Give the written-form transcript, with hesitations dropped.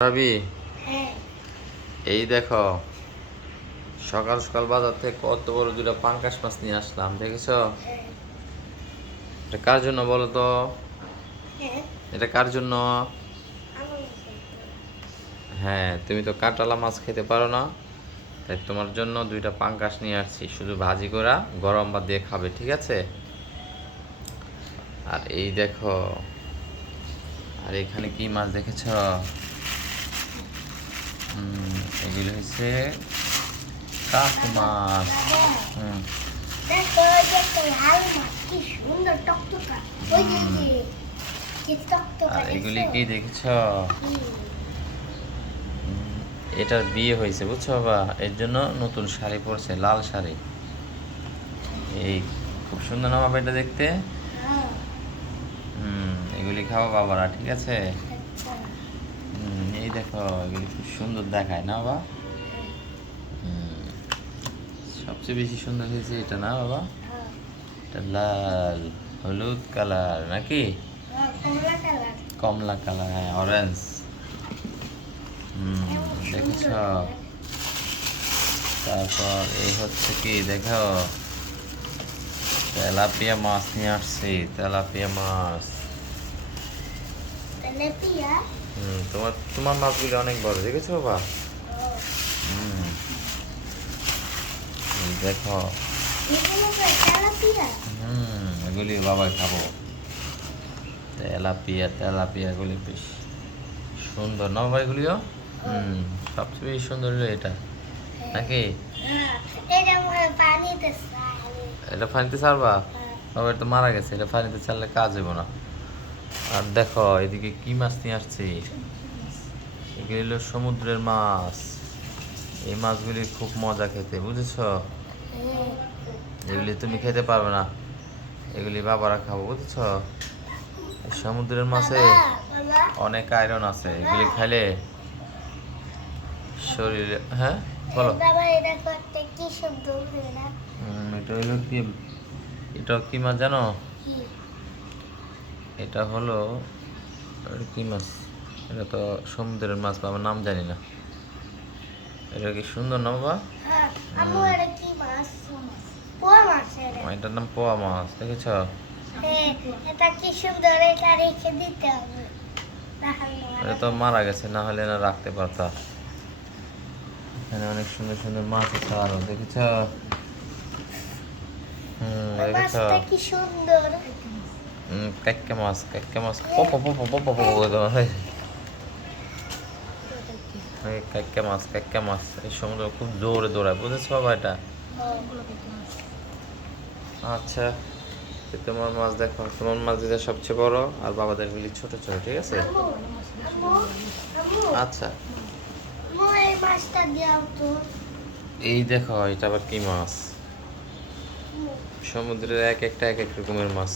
ভাবি, হ্যাঁ। এই দেখো সকাল সকাল বাজার থেকে কত বড় দুটো পাঙ্কাশ মাছ নিয়ে আসলাম, দেখেছো? হ্যাঁ। এটা কার জন্য বলো তো? হ্যাঁ। এটা কার জন্য? আমার হ্যাঁ, তুমি তো কাঁটালা মাছ খেতে পারো না, তাই তোমার জন্য দুইটা পাঙ্কাশ নিয়ে আসছি, শুধু ভাজি করা গরম ভাত দিয়ে খাবে, ঠিক আছে? আর এই দেখো, আর এখানে কি মাছ দেখেছো? এগুলো হচ্ছে কাকু মাছ। হুম দেখো, ওই যে একটা লাল মাছ, কি সুন্দর টকটকা। ওই যে কি টকটকা, আর এগুলি দেখছো? কি দেখেছ? হুম। এটার বিয়ে হয়েছে, বুঝছো বাবা, এর জন্য নতুন শাড়ি পরছে, লাল শাড়ি। এই খুব সুন্দর না বাবা এটা দেখতে? হ্যাঁ। এগুলি খাওয়া বাবারা, ঠিক আছে? আচ্ছা। এই দেখো, এগুলি খুব সুন্দর দেখায় না বাবা? হুম, সবচেয়ে বেশি সুন্দর হয়েছে এটা না বাবা? হ্যাঁ। এটা লাল হলুদ কালার নাকি? হ্যাঁ, কমলা কালার। কমলা কালার, হ্যাঁ, অরেঞ্জ। কেমন দেখেছ? সুন্দর কালার। তারপর এই হচ্ছে কি দেখো, তেলাপিয়া মাছ নিয়ে আসছি, তেলাপিয়া মাছ। তেলাপিয়া? তোমার তোমার মাছগুলি অনেক বড়, দেখেছো বাবা? ও, হুম, এই দেখো। এগুলো তো তেলাপিয়া? এগুলি বাবাই খাবো। তেলাপিয়া, তেলাপিয়া এগুলি বেশ সুন্দর না বাবা এগুলিও? সবচেয়ে বেশি সুন্দর হলো এটা নাকি? হ্যাঁ, এটা মনে হয় পানিতে ছাড়ে। এটা পানিতে ছাড়বা? হ্যাঁ। বাবা এটা মারা গেছে, এটা পানিতে ছাড়লে কাজ হবে না। আর দেখো এদিকে কি মাছ নিয়ে আসছি, এগুলি হলো সমুদ্রের মাছ। এই মাছগুলি খুব মজা খেতে, বুঝেছো? হ্যাঁ। এগুলি তুমি খেতে পারবে না, এগুলি বাবারা খাবো, বুঝেছো? এই সমুদ্রের মাছে বাবা, অনেক আয়রন আছে, এগুলি খাইলে শরীরে, হ্যাঁ বলো। বাবা, এটা করতে কি শব্দ হয় না? এটা হলো কি, এটা কি মাছ জানো? কি? এটা হলো কি মাছ, এটা তো সমুদ্রের মাছ, বাবার নাম জানি না। এটা কি সুন্দর না বাবা? হ্যাঁ, আম্মু, এটা কি মাছ? পোয়া মাছ এটা। এটার নাম পোয়া মাছ, দেখেছ? হ্যাঁ, এটা কি সুন্দর, এটা রেখে দিতে হবে। তাহলে এটা তো মারা গেছে, না হলে না রাখতে পারতা। এখানে অনেক সুন্দর সুন্দর মাছ আছে আরো, দেখেছ? ওই দেখেছ? মাছটা কি সুন্দর। কাইক্কা মাছ, কাইক্কা মাছ, পপ পপ পপ পপ পপ কাইক্কা মাছ, কাইক্কা মাছ এই সমুদ্র খুব জোরে দৌড়ায়, বুঝেছো বাবা এটা? আচ্ছা, তো তোমার মাছ দেখো, তোমার মাছ যেটা সবচেয়ে বড়, আর বাবাদের গুলি ছোট ছোট, ঠিক আছে? আম্মু, আম্মু, আম্মু, আচ্ছা, আম্মু, এই মাছটা দাও তো। এই দেখো এটা আবার কি মাছ? আম্মু, সমুদ্রের এক একটা এক এক রকমের মাছ।